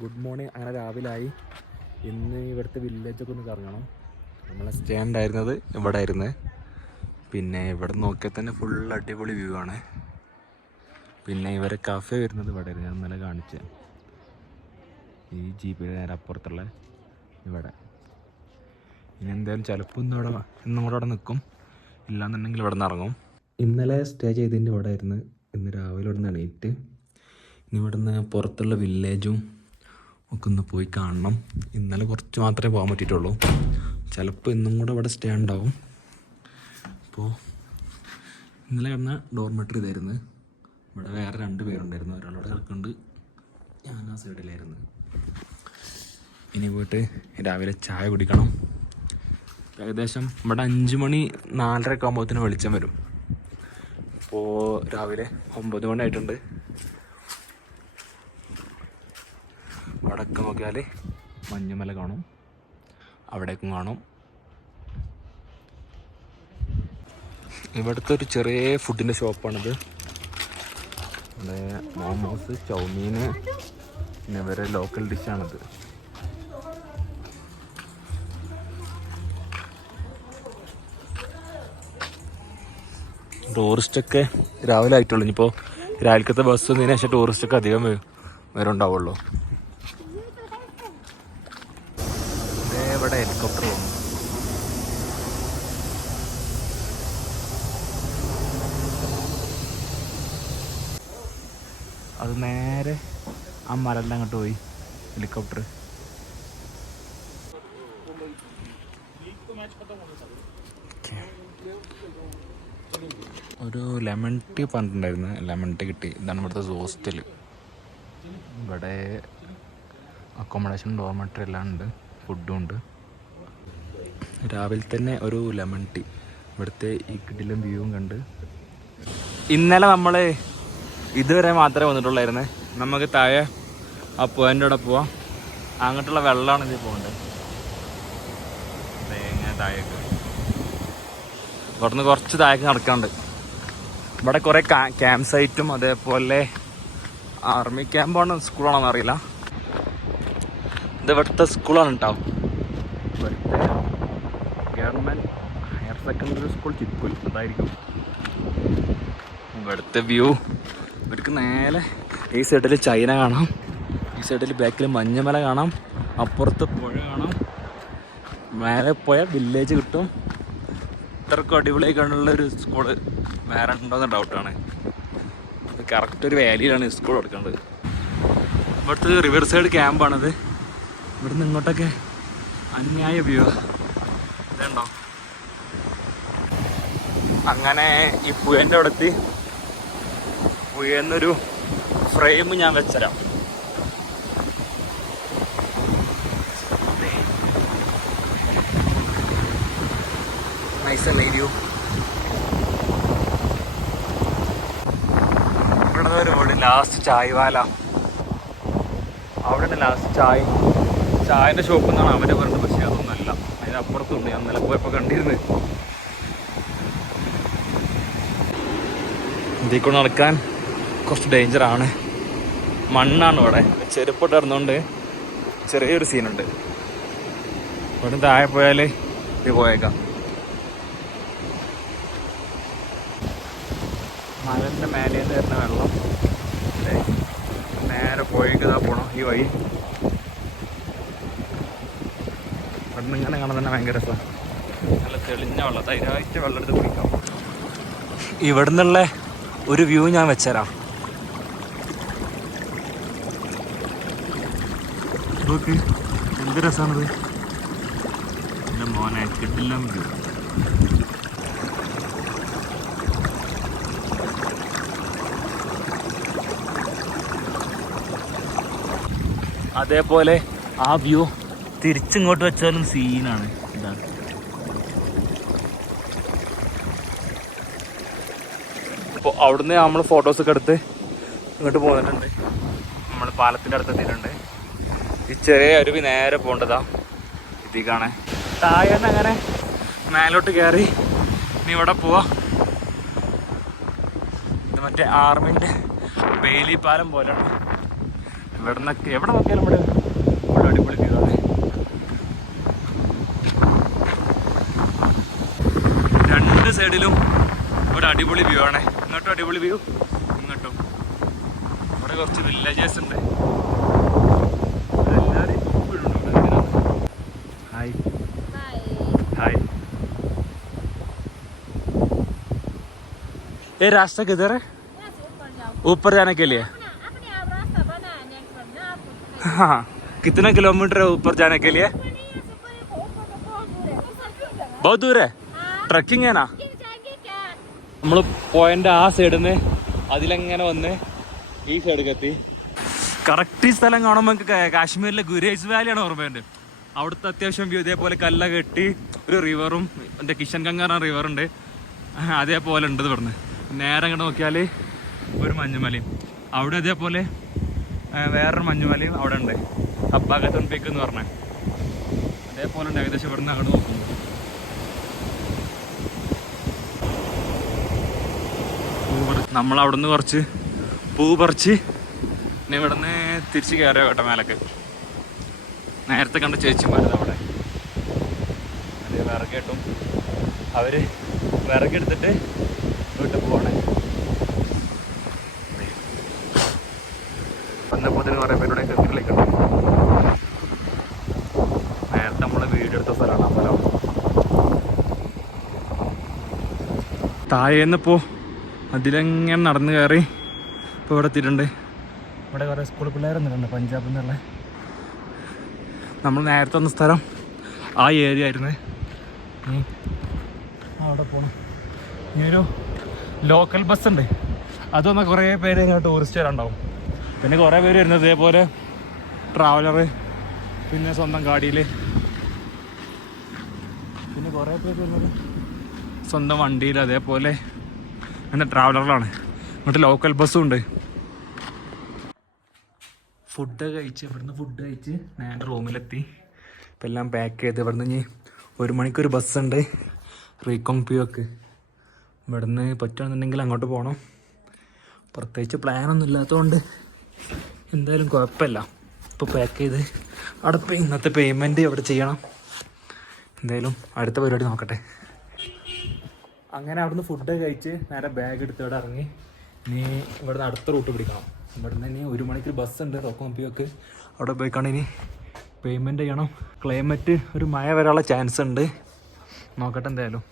Good morning അങ്ങനെ രാവിലായി. ഇന്ന് ഇവിടുത്തെ വില്ലേജൊക്കെ ഒന്ന് കറങ്ങണം. നമ്മളെ സ്റ്റേ ഉണ്ടായിരുന്നത് ഇവിടെ ആയിരുന്നു പിന്നെ ഇവിടെ നോക്കിയാൽ തന്നെ ഫുൾ അടിപൊളി വ്യൂ ആണ്. പിന്നെ ഇവരെ കഫേ വരുന്നത് ഇവിടെ ആയിരുന്നു ഞാൻ ഇന്നലെ കാണിച്ച്. ഈ ജീപ്പിന് നേരെ അപ്പുറത്തുള്ള ഇവിടെ. ഇനി എന്തായാലും ചിലപ്പോൾ ഇന്ന് ഇവിടെ ഇന്നും കൂടെ അവിടെ നിൽക്കും. ഇല്ലാന്നുണ്ടെങ്കിൽ ഇവിടെ നിന്ന് ഇറങ്ങും. ഇന്നലെ സ്റ്റേ ചെയ്തതിന്റെ ഇവിടെ ആയിരുന്നു ഇന്ന് രാവിലെ ഇവിടെ നിന്ന് എണീറ്റ്. ഇനി ഇവിടുന്ന് പുറത്തുള്ള വില്ലേജും ഒക്കെ ഒന്ന് പോയി കാണണം. ഇന്നലെ കുറച്ച് മാത്രമേ പോകാൻ പറ്റിയിട്ടുള്ളൂ. ചിലപ്പോൾ ഇന്നും കൂടെ ഇവിടെ സ്റ്റേ ഉണ്ടാവും. അപ്പോൾ ഇന്നലെ കിടന്ന ഡോർമെട്രി ഇതായിരുന്നു. ഇവിടെ വേറെ രണ്ട് പേരുണ്ടായിരുന്നു. ഒരാളോട് കിടക്കുന്നുണ്ട്. ഞാൻ ആ സൈഡിലായിരുന്നു ഇനി പോയിട്ട് രാവിലെ ചായ കുടിക്കണം. ഏകദേശം ഇവിടെ അഞ്ച് മണി നാലര ഒക്കെ ആകുമ്പോഴത്തേന് വെളിച്ചം വരും. അപ്പോൾ രാവിലെ ഒമ്പത് മണി ആയിട്ടുണ്ട് വടക്ക് നോക്കിയാൽ മഞ്ഞുമല കാണും. അവിടേക്കും കാണും. ഇവിടുത്തെ ഒരു ചെറിയ ഫുഡിന്റെ ഷോപ്പാണിത് ഇവിടെ മോമോസ് ചൗമീൻ പിന്നെ ഇവരെ ലോക്കൽ ഡിഷാണിത് ടൂറിസ്റ്റൊക്കെ രാവിലെ ആയിട്ടുള്ളൂ. ഇനിയിപ്പോൾ രാവിലത്തെ ബസ് വന്നതിന് ശേഷം ടൂറിസ്റ്റൊക്കെ അധികം വരും അത് നേരെ ആ മലയുടെ അങ്ങോട്ട് പോയി ഹെലികോപ്റ്റർ ഒരു ലെമൺ ടീ പറഞ്ഞിട്ടുണ്ടായിരുന്നു ലെമൺ ടീ കിട്ടി. ഇതാണ് ഇവിടുത്തെ ഹോസ്റ്റൽ ഇവിടെ അക്കോമഡേഷൻ ഡോർമെട്രി എല്ലാം ഉണ്ട്. ഫുഡും ഉണ്ട്. രാവിലെ തന്നെ ഒരു ലെമൺ ടീ ഇവിടുത്തെ ഈ കിടിലും വ്യൂവും കണ്ട്. ഇന്നലെ നമ്മൾ ഇതുവരെ മാത്രമേ വന്നിട്ടുള്ളായിരുന്നു. നമുക്ക് താഴെ ആ പോയിന്റെ അവിടെ പോവാം. അങ്ങോട്ടുള്ള വെള്ളമാണ് ഇതിൽ പോകേണ്ടത് ഇങ്ങനെ താഴേക്ക് ഇവിടുന്ന് കുറച്ച് താഴേക്ക് നടക്കാണ്ട് ഇവിടെ കുറേ ക്യാമ്പ് സൈറ്റും അതേപോലെ ആർമി ക്യാമ്പാണോ സ്കൂളാണോ അറിയില്ല ഇത് ഇവിടുത്തെ സ്കൂളാണ് കേട്ടോ government higher secondary school Chitkul അതായിരിക്കും. ഇവിടുത്തെ വ്യൂ. ഇവർക്ക് നേരെ ഈ സൈഡിൽ ചൈന കാണാം. ഈ സൈഡിൽ ബാക്കിൽ മഞ്ഞമല കാണാം. അപ്പുറത്ത് പുഴ കാണാം. മേലെ പോയ വില്ലേജ് കിട്ടും. ഇത്രക്കും കാണുന്ന ഒരു സ്കൂൾ വേറെ ഉണ്ടോയെന്ന് ഡൗട്ടാണ് കറക്റ്റ് ഒരു വാലിയിലാണ് സ്കൂൾ കൊടുക്കേണ്ടത് ഇവിടുത്തെ റിവർ സൈഡ് ക്യാമ്പാണിത് ഇവിടുന്ന് ഇങ്ങോട്ടൊക്കെ അന്യായ വ്യൂ ഇതുണ്ടോ? അങ്ങനെ ഈ പുയന്റെ അടുത്ത് പുഴന്നൊരു ഫ്രെയിം ഞാൻ വെച്ചരാം. ഇവിടെ റോഡ് ലാസ്റ്റ് ചായവാല. അവിടെ ലാസ്റ്റ് ചായ ചായന്റെ ഷോപ്പ് എന്നാണ് അവരെ പറഞ്ഞത് പക്ഷേ അതൊന്നുമല്ല അതിനപ്പുറത്തുണ്ട്. ഞാൻ ഇന്നലെ പോയപ്പോൾ കണ്ടിരുന്നു. ഇതിൽ നടക്കാൻ കുറച്ച് ഡേഞ്ചർ ആണ്. മണ്ണാണ് ഇവിടെ. ചെരുപ്പിട്ട് ഇറന്നുകൊണ്ട് ചെറിയൊരു സീനുണ്ട് ഇവിടെ താഴെ പോയാൽ ഇത് പോയേക്കാം. മലന്റെ മേലേന്ന് വരുന്ന വെള്ളം. നേരെ പോയേക്കതാ പോണം. ഈ വഴി. ഇവിടുന്ന് ഇങ്ങനെ കാണാൻ തന്നെ ഭയങ്കര രസമാണ് നല്ല തെളിഞ്ഞ വെള്ളം. ധൈര്യമായിട്ട് വെള്ളം എടുത്ത് കുടിക്കാം. ഇവിടെ നിന്നുള്ള ഒരു വ്യൂ ഞാൻ വെച്ചുതരാം നോക്ക് എന്ത് രസമാണത് എന്റെ മോനെ കിട്ടില്ല അതേപോലെ ആ വ്യൂ തിരിച്ചിങ്ങോട്ട് വെച്ചാലും സീനാണ്. ഇതാണ് അപ്പോൾ അവിടുന്ന് നമ്മൾ ഫോട്ടോസൊക്കെ എടുത്ത് ഇങ്ങോട്ട് പോന്നിട്ടുണ്ട്. നമ്മൾ പാലത്തിന്റെ അടുത്ത് എത്തിയിട്ടുണ്ട്. ഈ ചെറിയ അരുവി നേരെ പോകേണ്ടതാ കാണേ താഴെന്ന് അങ്ങനെ മേലോട്ട് കയറി ഇനി ഇവിടെ പോവാ. ഇത് മറ്റേ ആർമിന്റെ ബേലി പാലം പോലെയാണ്. ഇവിടെ നിന്നൊക്കെ എവിടെ നോക്കിയാലും ഇവിടെ അടിപൊളി വ്യൂ ആണ് രണ്ട് സൈഡിലും ഒരു അടിപൊളി വ്യൂ ആണ് ഇങ്ങോട്ടും അടിപൊളി വ്യൂ ഇങ്ങോട്ടും ഇവിടെ കുറച്ച് വില്ലേജസ് ഉണ്ട് എല്ലാവരും ഇപ്പോഴുണ്ട് ഇവിടെ ഇതിനകത്ത്. ഹായ് हाय ये रास्ता किधर है ऊपर जाने के लिए अपने आप रास्ता बना है नेट पर ना आप हाँ कितना किलोमीटर है ऊपर जाने के लिए बहुत दूर है ട്രക്കിംഗ് ആണ് गिर जाएंगे क्या നമ്മൾ പോയിന്റ് ആ സൈഡിൽ നിന്ന് അതിലെങ്ങനെ വന്ന് ഈ സൈഡ് എത്തി. കറക്റ്റ് സ്ഥലം കാണുമ്പോൾ നമുക്ക് കാശ്മീരിലെ ഗുരേസ് വാലിയാണ് ഓർമ്മയുണ്ട് അവിടുത്തെ അത്യാവശ്യം വ്യൂ ഇതേപോലെ കല്ല കെട്ടി ഒരു റിവറും എന്റെ കിഷൻ റിവർ ഉണ്ട്. അതേപോലെ ഉണ്ട് ഇവിടുന്ന്. നേരെ അങ്ങോട്ട് നോക്കിയാൽ ഒരു മഞ്ഞുമലയും. അവിടെ അതേപോലെ വേറൊരു മഞ്ഞുമലയും അവിടെ ഉണ്ട്. അബ്ബാഗത്തൺ പീക്ക് എന്ന് പറഞ്ഞാൽ അതേപോലെ ഉണ്ട്. ഏകദേശം ഇവിടുന്ന് അങ്ങോട്ട് നോക്കുമ്പോൾ നമ്മൾ അവിടുന്ന് കുറച്ച് പൂ പറിച്ച് പിന്നെ ഇവിടുന്ന് തിരിച്ച് കയറിയ കേട്ടോ മേലക്ക്. നേരത്തെ കണ്ട ചേച്ചിമാരത് അവിടെ. അത് വിറകിട്ടും അവർ വിറകെടുത്തിട്ട് വീട്ടിൽ പോവാണ്. വന്നപ്പോൾ തന്നെ കുറേ പേരുടെ കളിക്കണം നേരത്തെ നമ്മൾ വീഡിയോ എടുത്ത സ്ഥലമാണ് ആ സ്ഥലം. താഴേന്നിപ്പോൾ അതിലെങ്ങനെ നടന്ന് കയറി ഇപ്പോൾ ഇവിടെ എത്തിയിട്ടുണ്ട്. ഇവിടെ കുറേ സ്കൂൾ പിള്ളേർ വന്നിട്ടുണ്ട് പഞ്ചാബിൽ നിന്നുള്ള. നമ്മൾ നേരത്തെ വന്ന സ്ഥലം ആ ഏരിയ ആയിരുന്നു. അവിടെ പോകണം ഇനിയൊരു ഒരു ലോക്കൽ ബസ് ഉണ്ട്. അതൊന്ന് കുറേ പേര് ഇങ്ങനെ ടൂറിസ്റ്റുകാരുണ്ടാവും പിന്നെ കുറേ പേര് വരുന്നത് ഇതേപോലെ ട്രാവലർ പിന്നെ സ്വന്തം ഗാഡിയിൽ പിന്നെ കുറേ പേര് വരുന്നത് സ്വന്തം വണ്ടിയിൽ അതേപോലെ എന്താ ട്രാവലറിലാണ് എന്നിട്ട് ലോക്കൽ ബസ്സും ഉണ്ട്. ഫുഡ് കഴിച്ച് ഇവിടുന്ന് ഫുഡ് കഴിച്ച് നേരെ റൂമിലെത്തി ഇപ്പം എല്ലാം പാക്ക് ചെയ്ത് ഇവിടുന്ന് ഇനി ഒരു മണിക്കൊരു ബസ്സുണ്ട് റീകോങ് പിയോക്ക് ഇവിടുന്ന് പറ്റുകയാണെന്നുണ്ടെങ്കിൽ അങ്ങോട്ട് പോകണം പ്രത്യേകിച്ച് പ്ലാനൊന്നും ഇല്ലാത്തതുകൊണ്ട് എന്തായാലും കുഴപ്പമില്ല. ഇപ്പോൾ പാക്ക് ചെയ്ത് അവിടെ ഇന്നത്തെ പേയ്മെന്റ് അവിടെ ചെയ്യണം. എന്തായാലും അടുത്ത പരിപാടി നോക്കട്ടെ. അങ്ങനെ അവിടുന്ന് ഫുഡ് കഴിച്ച് നേരെ ബാഗ് എടുത്ത് ഇവിടെ ഇറങ്ങി ഇനി ഇവിടുന്ന് അടുത്ത റൂട്ട് പിടിക്കണം ഇവിടുന്ന് ഇനി ഒരു മണിക്ക് ബസ് ഉണ്ട് റോക്കോമ്പിയൊക്കെ അവിടെ പോയിക്കാണ് ഇനി പേയ്മെൻറ്റ് ചെയ്യണം ക്ലൈമറ്റ് ഒരു മഴ വരാനുള്ള ചാൻസ് ഉണ്ട് നോക്കട്ടെ എന്തായാലും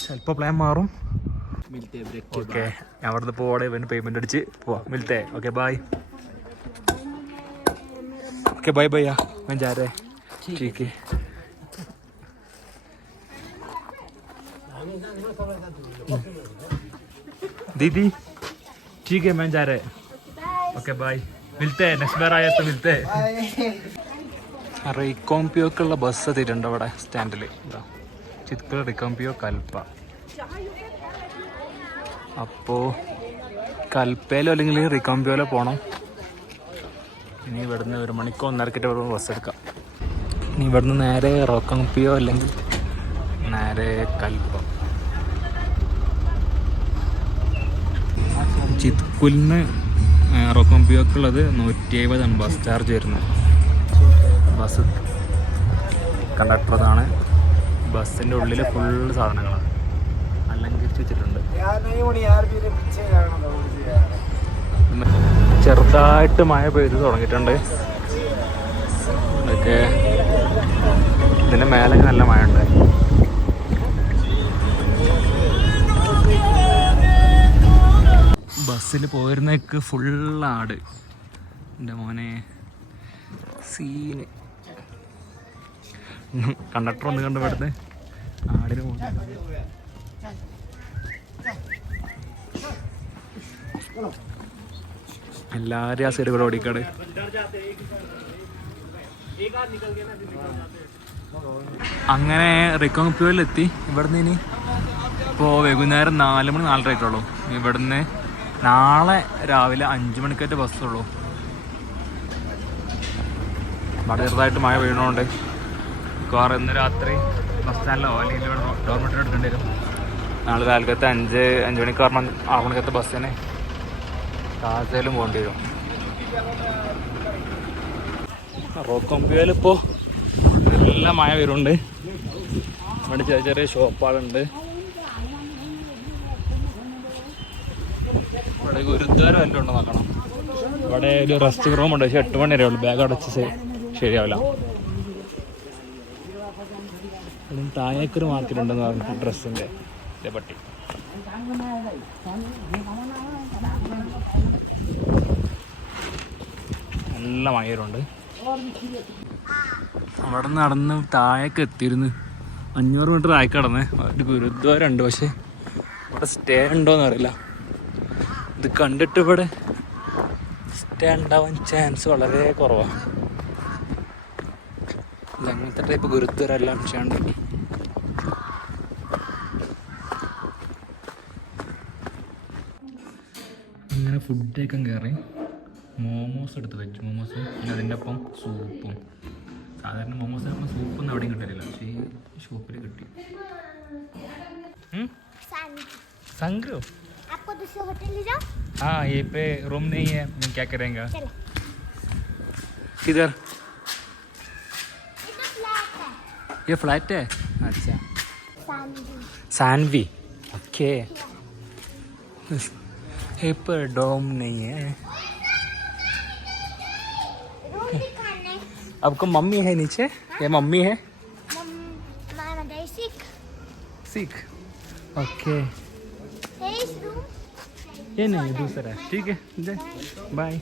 ചിലപ്പോൾ പ്ലാൻ മാറും ഓക്കെ ഞാൻ അവിടുന്ന് പോവാടെ ഇവന് പേയ്മെൻറ്റ് അടിച്ച് പോവാം മിൽത്തേ okay bye okay bye bye ഞാൻ ചാരേ ठीक है दीदी ठीक है मैं जा रहे ओके बाय मिलते हैं नेक्स्ट बार आया तो मिलते हैं റിക്കോംപിയോക്കുള്ള ബസ് എത്തിയിട്ടുണ്ട് അവിടെ സ്റ്റാൻഡിൽ ചിത്കൽ റിക്കോംപിയോ കൽപ്പ അപ്പോൾ കൽപ്പയിലോ അല്ലെങ്കിൽ റിക്കോംപിയോയിലോ പോകണം ഇനി ഇവിടുന്ന് ഒരു മണിക്കോ ഒന്നരക്കിട്ട് ഇവിടെ ബസ് എടുക്കാം ഇനി ഇവിടുന്ന് നേരെ റോക്കംപിയോ അല്ലെങ്കിൽ നേരെ കൽപ്പ ചിത്കുലിന് റോക്കംപിയോക്കുള്ളത് നൂറ്റി എഴുപതാണ് ബസ് ചാർജ് വരുന്നത് ബസ് കണ്ടക്ടറതാണ് ബസ്സിന്റെ ഉള്ളിൽ ഫുള്ള് സാധനങ്ങളാണ്. അലങ്കരിച്ച് വെച്ചിട്ടുണ്ട്. ചെറുതായിട്ട് മഴ പെയ്ത് തുടങ്ങിയിട്ടുണ്ട്. ഇതൊക്കെ ഇതിന്റെ മേലെ നല്ല മഴ ഉണ്ട് ബസ്സിൽ പോയിരുന്നേക്ക് ഫുൾ ആട്. എന്റെ മോനെ. സീന്. കണ്ടക്ടർ ഒന്ന് കണ്ടു പെടുത്ത് ആടിന് പോകുന്നു എല്ലാവരും ആ സൈഡ് കൂടെ ഓടിക്കാട് അങ്ങനെ റിക്കോങ്പ്യൂരിലെത്തി ഇവിടുന്ന് ഇനി ഇപ്പോൾ വൈകുന്നേരം നാല് മണി നാലര ആയിട്ടുള്ളൂ. ഇവിടുന്ന് നാളെ രാവിലെ അഞ്ച് മണിക്കേറ്റ് ബസ്സുള്ളൂ അവിടെ ചെറുതായിട്ട് മഴ വീണുകൊണ്ട് മിക്കവാറും ഇന്ന് രാത്രി ബസ് സ്റ്റാൻഡിലോ അല്ലെങ്കിൽ ഇവിടെ ഡോർമെറ്ററി എടുക്കേണ്ടി വരും. നാളെ രാവിലത്തെ അഞ്ച് അഞ്ച് മണിക്ക് പറഞ്ഞ ആറ് മണിക്കത്തെ ബസ്സിന് കാസയിലും പോകേണ്ടി വരും. റോക്കൊമ്പിയോയിൽ ഇപ്പോൾ നല്ല മഴ വരുന്നുണ്ട് ഇവിടെ ചെറിയ ചെറിയ ഷോപ്പുകളുണ്ട് ഇവിടെ ഗുരുദ്വാരം എല്ലാം ഉണ്ടോ നോക്കണം. ഇവിടെ ഒരു റെസ്റ്റ് റൂം ഉണ്ട്. പക്ഷെ എട്ട് മണി വരെ ഉള്ളൂ. ബാഗ് അടച്ച് ശരിയാവില്ല. താഴേക്കൊരു മാർക്കറ്റ് ഉണ്ടെന്ന് പറഞ്ഞു ഡ്രസ്സിന്റെ പട്ടി. നല്ല മയരുണ്ട് അവിടെ നടന്ന് താഴേക്ക് എത്തിയിരുന്നു. അഞ്ഞൂറ് മീറ്റർ ആയി കടന്ന്. ഒരു ഗുരുദ്വാരം ഉണ്ട് പക്ഷെ ഇവിടെ സ്റ്റേ ഉണ്ടോന്ന് അറിയില്ല. ഇത് കണ്ടിട്ട് ഇവിടെ സ്റ്റേ ഉണ്ടാവാൻ ചാൻസ് വളരെ കുറവാണ് അങ്ങനത്തെ ടൈപ്പ് ഗുരുത്വരെല്ലാം ചെയ്യാണ്ട് അങ്ങനെ ഫുഡ് കഴിക്കാൻ കയറി മോമോസ് എടുത്ത് വെച്ചു. മോമോസ് പിന്നെ അതിന്റെ ഒപ്പം സൂപ്പും സാധാരണ മോമോസ് സൂപ്പൊന്നും എവിടെയും കിട്ടില്ല പക്ഷേ ഈ ഷോപ്പിൽ കിട്ടി. സംഗ്രോ आपको दूसरे होटल ले जाओ। हाँ ये पे रूम नहीं है मैं क्या करेंगे? किधर? इधर फ्लैट है। ये फ्लैट है? अच्छा। सानवी सानवी ओके। ये पर डोम नहीं है। आपको मम्मी है नीचे? ये मम्मी है? सिख। ओके। ये नाही दुसरा ठीक आहे बाय